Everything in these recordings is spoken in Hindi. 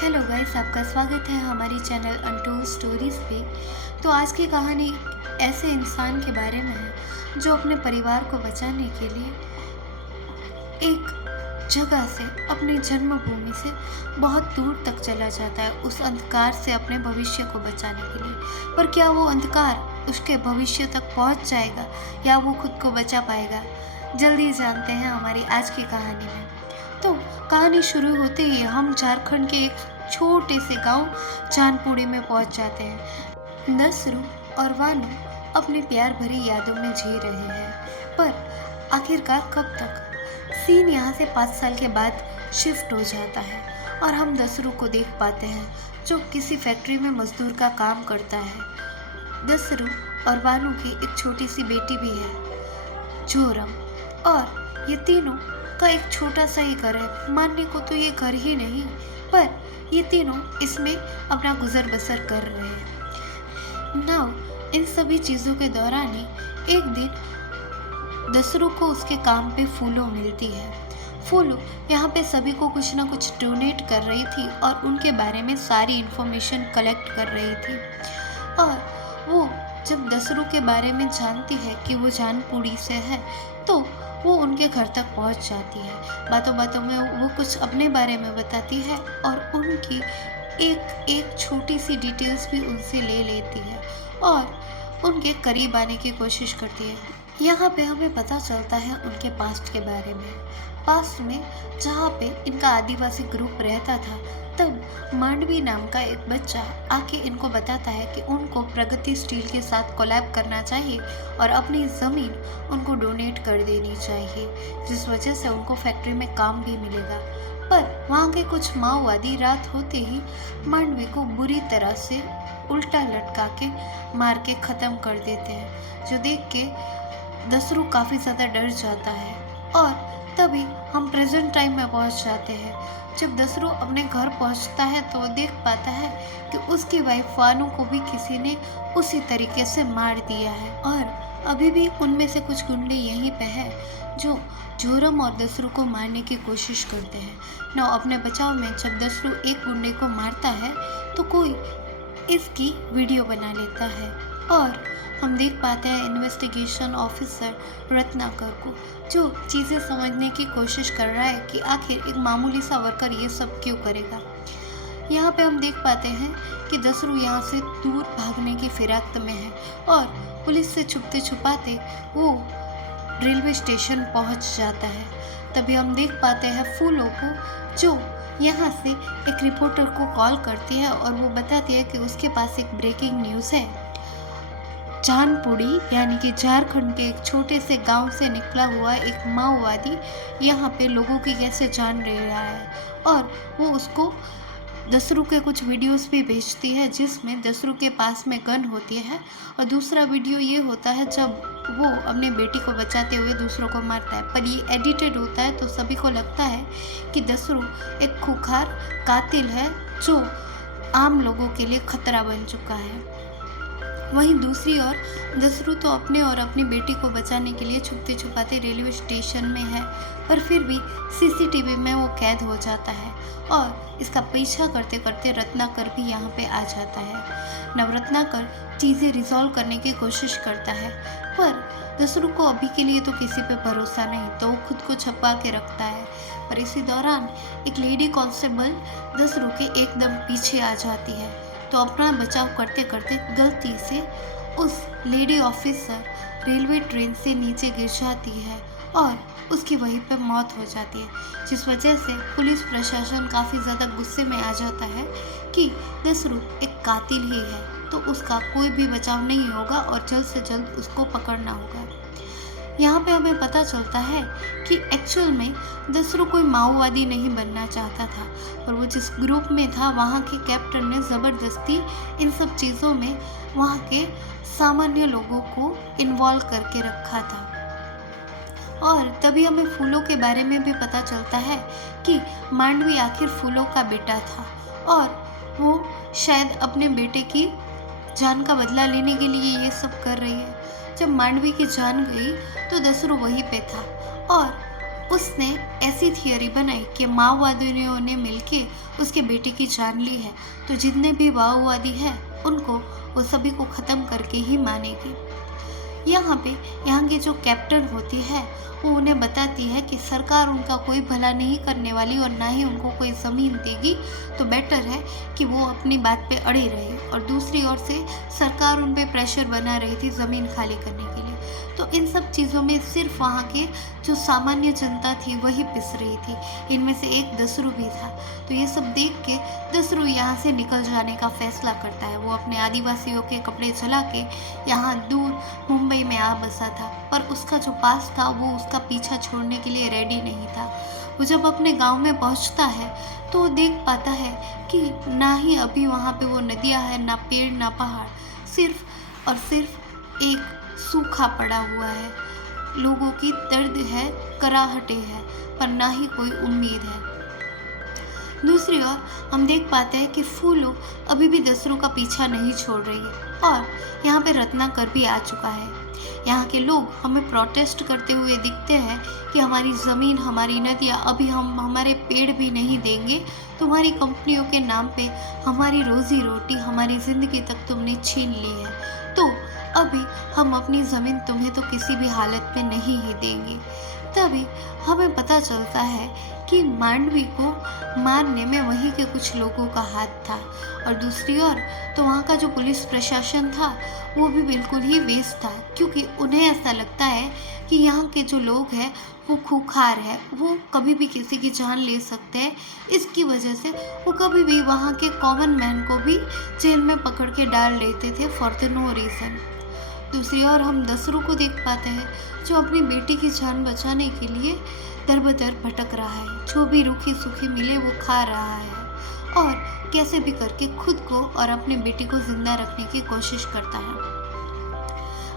हेलो गाइस, आपका स्वागत है हमारी चैनल अनटोल्ड स्टोरीज़ पे। तो आज की कहानी ऐसे इंसान के बारे में है जो अपने परिवार को बचाने के लिए एक जगह से, अपनी जन्मभूमि से बहुत दूर तक चला जाता है, उस अंधकार से अपने भविष्य को बचाने के लिए। पर क्या वो अंधकार उसके भविष्य तक पहुंच जाएगा या वो खुद को बचा पाएगा? जल्दी जानते हैं हमारी आज की कहानी में। तो कहानी शुरू होते ही हम झारखंड के एक छोटे से गांव चांदपुड़ी में पहुंच जाते हैं। नसरू और वानू अपनी प्यार भरी यादों में जी रहे हैं, पर आखिरकार कब तक? सीन यहाँ से 5 साल के बाद शिफ्ट हो जाता है और हम दसरू को देख पाते हैं जो किसी फैक्ट्री में मजदूर का काम करता है। दसरू और वानू की एक छोटी सी बेटी भी है, जोरम, और ये तीनों का एक छोटा सा ही घर है। मानने को तो ये घर ही नहीं, पर ये तीनों इसमें अपना गुजर बसर कर रहे हैं। नाउ इन सभी चीज़ों के दौरान ही एक दिन दसरू को उसके काम पे फूलो मिलती है। फूलो यहाँ पे सभी को कुछ ना कुछ डोनेट कर रही थी और उनके बारे में सारी इन्फॉर्मेशन कलेक्ट कर रही थी। और वो जब दसरू के बारे में जानती है कि वो जानपुड़ी से है, तो वो उनके घर तक पहुंच जाती है। बातों बातों में वो कुछ अपने बारे में बताती है और उनकी एक एक छोटी सी डिटेल्स भी उनसे ले लेती है और उनके करीब आने की कोशिश करती है। यहाँ पे हमें पता चलता है उनके पास्ट के बारे में। पास्ट में जहाँ पे इनका आदिवासी ग्रुप रहता था, तब मांडवी नाम का एक बच्चा आके इनको बताता है कि उनको प्रगति स्टील के साथ कोलैब करना चाहिए और अपनी ज़मीन उनको डोनेट कर देनी चाहिए, जिस वजह से उनको फैक्ट्री में काम भी मिलेगा। पर वहाँ के कुछ माओवादी रात होते ही मांडवी को बुरी तरह से उल्टा लटका के मार के ख़त्म कर देते हैं, जो देख के दसरू काफ़ी ज़्यादा डर जाता है। और तभी हम प्रेजेंट टाइम में पहुंच जाते हैं। जब दसरू अपने घर पहुंचता है तो वो देख पाता है कि उसकी वाइफ वानू को भी किसी ने उसी तरीके से मार दिया है और अभी भी उनमें से कुछ गुंडे यहीं पे है जो जोरम और दसरू को मारने की कोशिश करते हैं। ना अपने बचाव में जब दसरू एक गुंडे को मारता है तो कोई इसकी वीडियो बना लेता है और हम देख पाते हैं इन्वेस्टिगेशन ऑफिसर रत्नाकर को, जो चीज़ें समझने की कोशिश कर रहा है कि आखिर एक मामूली सा वर्कर ये सब क्यों करेगा। यहाँ पे हम देख पाते हैं कि दसरू यहाँ से दूर भागने की फिराक में है और पुलिस से छुपते छुपाते वो रेलवे स्टेशन पहुँच जाता है। तभी हम देख पाते हैं फूलों को, जो यहाँ से एक रिपोर्टर को कॉल करती है और वो बताती है कि उसके पास एक ब्रेकिंग न्यूज़ है। जानपुड़ी यानी कि झारखंड के एक छोटे से गांव से निकला हुआ एक माओवादी यहाँ पे लोगों की कैसे जान ले रहा है और वो उसको दसरू के कुछ वीडियोस भी भेजती है, जिसमें दसरू के पास में गन होती है और दूसरा वीडियो ये होता है जब वो अपने बेटी को बचाते हुए दूसरों को मारता है। पर ये एडिटेड होता है तो सभी को लगता है कि दसरू एक खूंखार कातिल है जो आम लोगों के लिए खतरा बन चुका है। वहीं दूसरी ओर दसरू तो अपने और अपनी बेटी को बचाने के लिए छुपते छुपाते रेलवे स्टेशन में है, पर फिर भी सीसीटीवी में वो कैद हो जाता है और इसका पीछा करते करते रत्नाकर भी यहाँ पे आ जाता है। नवरत्नाकर चीज़ें रिजॉल्व करने की कोशिश करता है, पर दसरू को अभी के लिए तो किसी पे भरोसा नहीं, तो वो खुद को छुपा के रखता है। पर इसी दौरान एक लेडी कांस्टेबल दसरू के एकदम पीछे आ जाती है, तो अपना बचाव करते करते गलती से उस लेडी ऑफिसर रेलवे ट्रेन से नीचे गिर जाती है और उसकी वहीं पर मौत हो जाती है, जिस वजह से पुलिस प्रशासन काफ़ी ज़्यादा गुस्से में आ जाता है कि दसरू एक कातिल ही है, तो उसका कोई भी बचाव नहीं होगा और जल्द से जल्द उसको पकड़ना होगा। यहाँ पे हमें पता चलता है कि एक्चुअल में दसरू कोई माओवादी नहीं बनना चाहता था, पर वो जिस ग्रुप में था वहाँ के कैप्टन ने ज़बरदस्ती इन सब चीज़ों में वहाँ के सामान्य लोगों को इन्वॉल्व करके रखा था। और तभी हमें फूलों के बारे में भी पता चलता है कि मांडवी आखिर फूलों का बेटा था और वो शायद अपने बेटे की जान का बदला लेने के लिए ये सब कर रही है। जब मांडवी की जान गई तो दसरू वहीं पे था और उसने ऐसी थियोरी बनाई कि माओवादियों ने मिलके उसके बेटे की जान ली है, तो जितने भी माओवादी हैं उनको वो सभी को ख़त्म करके ही मानेगी। यहाँ पे यहाँ की जो कैप्टन होती है वो उन्हें बताती है कि सरकार उनका कोई भला नहीं करने वाली और ना ही उनको कोई ज़मीन देगी, तो बेटर है कि वो अपनी बात पे अड़े रहे। और दूसरी ओर से सरकार उन पे प्रेशर बना रही थी ज़मीन खाली करने के लिए। तो इन सब चीज़ों में सिर्फ वहाँ के जो सामान्य जनता थी वही पिस रही थी। इनमें से एक दसरू भी था। तो ये सब देख के दसरू यहाँ से निकल जाने का फैसला करता है। वो अपने आदिवासियों के कपड़े चला के यहाँ दूर मुंबई में आ बसा था, पर उसका जो पास था वो उसका पीछा छोड़ने के लिए रेडी नहीं था। वो जब अपने गांव में पहुंचता है तो वो देख पाता है कि ना ही अभी वहाँ पे वो नदियाँ हैं, ना पेड़ ना पहाड़, सिर्फ और सिर्फ एक सूखा पड़ा हुआ है। लोगों की दर्द है, कराहटे हैं, पर ना ही कोई उम्मीद है। दूसरी ओर हम देख पाते हैं कि फूलो अभी भी दसरू का पीछा नहीं छोड़ रही है और यहाँ पे रत्नाकर भी आ चुका है। यहाँ के लोग हमें प्रोटेस्ट करते हुए दिखते हैं कि हमारी ज़मीन, हमारी नदियाँ, अभी हम हमारे पेड़ भी नहीं देंगे। तुम्हारी कंपनियों के नाम पे हमारी रोज़ी रोटी, हमारी ज़िंदगी तक तुमने छीन ली है, तो अभी हम अपनी ज़मीन तुम्हें तो किसी भी हालत में नहीं ही देंगे। तभी हमें पता चलता है कि मांडवी को मारने में वहीं के कुछ लोगों का हाथ था। और दूसरी ओर तो वहाँ का जो पुलिस प्रशासन था वो भी बिल्कुल ही वेस्ट था, क्योंकि उन्हें ऐसा लगता है कि यहाँ के जो लोग हैं वो खूंखार है, वो कभी भी किसी की जान ले सकते हैं। इसकी वजह से वो कभी भी वहाँ के कॉमन मैन को भी जेल में पकड़ के डाल देते थे फॉर द नो रीज़न। दूसरी ओर हम दसरू को देख पाते हैं जो अपनी बेटी की जान बचाने के लिए दर-बदर भटक रहा है। जो भी रूखी सूखी मिले वो खा रहा है और कैसे भी करके खुद को और अपने बेटी को जिंदा रखने की कोशिश करता है।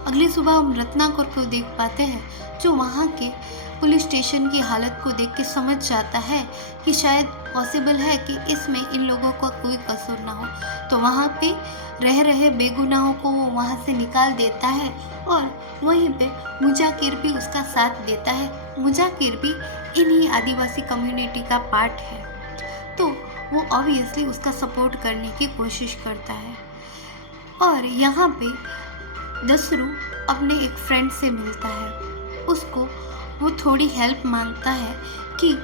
अगली सुबह हम रत्नाकर को देख पाते हैं जो वहाँ के पुलिस स्टेशन की हालत को देख के समझ जाता है कि शायद पॉसिबल है कि इसमें इन लोगों का कोई कसूर ना हो, तो वहाँ पे रह रहे बेगुनाहों को वो वहाँ से निकाल देता है और वहीं पे मुजाकिर भी उसका साथ देता है। मुजाकिर भी इन्हीं आदिवासी कम्युनिटी का पार्ट है, तो वो ऑब्वियसली उसका सपोर्ट करने की कोशिश करता है। और यहाँ पे दसरू अपने एक फ्रेंड से मिलता है, उसको वो थोड़ी हेल्प मांगता है कि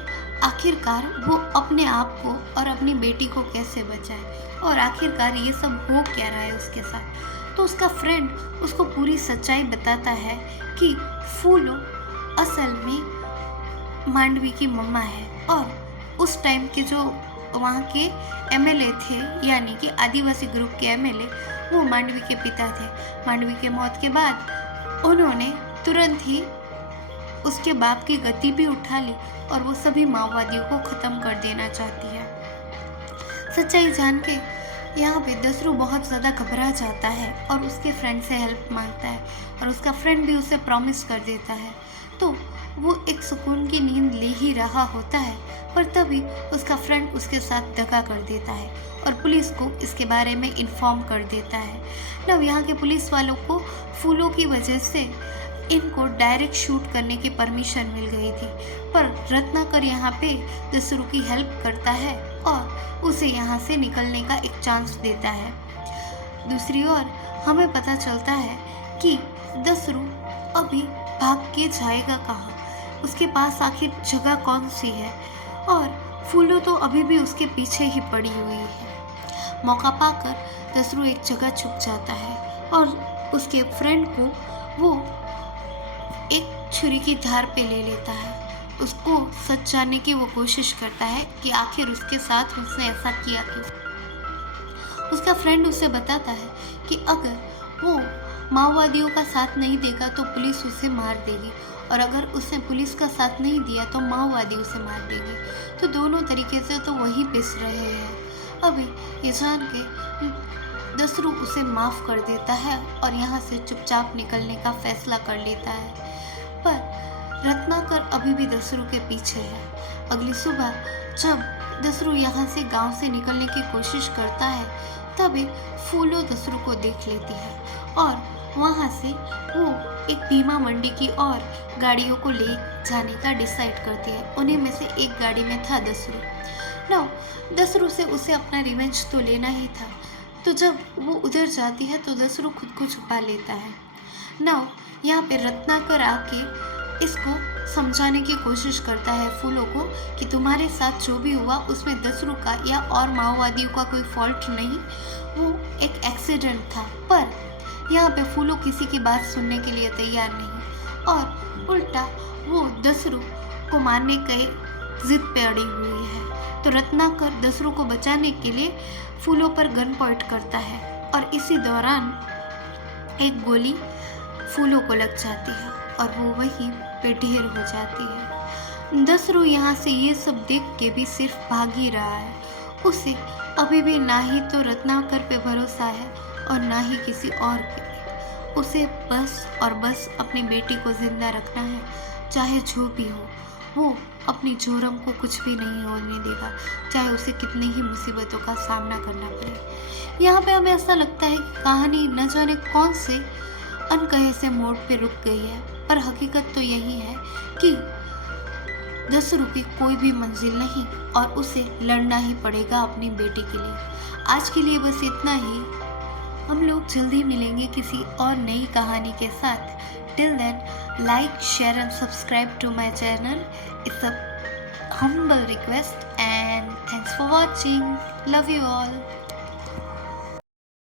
आखिरकार वो अपने आप को और अपनी बेटी को कैसे बचाए और आखिरकार ये सब हो क्या रहा है उसके साथ। तो उसका फ्रेंड उसको पूरी सच्चाई बताता है कि फूलो असल में मांडवी की मम्मा है और उस टाइम के जो वहाँ के एमएलए थे, यानी कि आदिवासी ग्रुप के एमएलए, वो मांडवी के पिता थे। मांडवी के मौत के बाद उन्होंने तुरंत ही उसके बाप की गद्दी भी उठा ली और वो सभी माओवादियों को ख़त्म कर देना चाहती है। सच्चाई जान के यहाँ पे दसरू बहुत ज़्यादा घबरा जाता है और उसके फ्रेंड से हेल्प मांगता है और उसका फ्रेंड भी उसे प्रॉमिस कर देता है। तो वो एक सुकून की नींद ले ही रहा होता है, पर तभी उसका फ्रेंड उसके साथ दगा कर देता है और पुलिस को इसके बारे में इन्फॉर्म कर देता है। अब यहाँ के पुलिस वालों को फूलों की वजह से इनको डायरेक्ट शूट करने की परमिशन मिल गई थी, पर रत्नाकर यहाँ पे दसरू की हेल्प करता है और उसे यहाँ से निकलने का एक चांस देता है। दूसरी ओर हमें पता चलता है कि दसरू अभी भाग के जाएगा कहाँ, उसके पास आखिर जगह कौन सी है, और फूलो तो अभी भी उसके पीछे ही पड़ी हुई है। मौका पाकर दसरू एक जगह छुप जाता है और उसके फ्रेंड को वो एक छुरी की धार पे ले लेता है। उसको सच जानने की वो कोशिश करता है कि आखिर उसके साथ उसने ऐसा किया क्यों। उसका फ्रेंड उसे बताता है कि अगर वो माओवादियों का साथ नहीं देगा तो पुलिस उसे मार देगी, और अगर उसने पुलिस का साथ नहीं दिया तो माओवादी उसे मार देंगे। तो दोनों तरीके से तो वही पिस रहे हैं। अभी ये जान के दसरू उसे माफ़ कर देता है और यहाँ से चुपचाप निकलने का फैसला कर लेता है, पर रत्नाकर अभी भी दसरू के पीछे है। अगली सुबह जब दसरू यहाँ से गांव से निकलने की कोशिश करता है, तभी फूलो दसरू को देख लेती है और वहाँ से वो एक भीमा मंडी की ओर गाड़ियों को ले जाने का डिसाइड करती है। उन्हीं में से एक गाड़ी में था दसरू। नाउ दसरू से उसे अपना रिवेंज तो लेना ही था, तो जब वो उधर जाती है तो दसरू खुद को छुपा लेता है। नाउ यहाँ पे रत्नाकर आके इसको समझाने की कोशिश करता है फूलों को कि तुम्हारे साथ जो भी हुआ उसमें दसरू का या और माओवादियों का कोई फॉल्ट नहीं, वो एक एक्सीडेंट था। पर यहाँ पे फूलों किसी की बात सुनने के लिए तैयार नहीं और उल्टा वो दसरू को मारने के जिद पे अड़ी हुई है। तो रत्नाकर दसरू को बचाने के लिए फूलों पर गन पॉइंट करता है और इसी दौरान एक गोली फूलों को लग जाती है और वो वहीं पे ढेर हो जाती है। दसरू यहाँ से ये सब देख के भी सिर्फ भाग ही रहा है। उसे अभी भी ना ही तो रत्नाकर पे भरोसा है और ना ही किसी और पे। उसे बस और बस अपनी बेटी को जिंदा रखना है, चाहे जो भी हो। वो अपनी जोरम को कुछ भी नहीं होने देगा, चाहे उसे कितनी ही मुसीबतों का सामना करना पड़े। यहाँ पे हमें ऐसा लगता है कि कहानी न जाने कौन से अनकहे से मोड़ पे रुक गई है, पर हकीकत तो यही है कि दसरू की कोई भी मंजिल नहीं और उसे लड़ना ही पड़ेगा अपनी बेटी के लिए। आज के लिए बस इतना ही। हम लोग जल्दी मिलेंगे किसी और नई कहानी के साथ। Till then, like, share and subscribe to my channel. It's a humble request and thanks for watching. Love you all.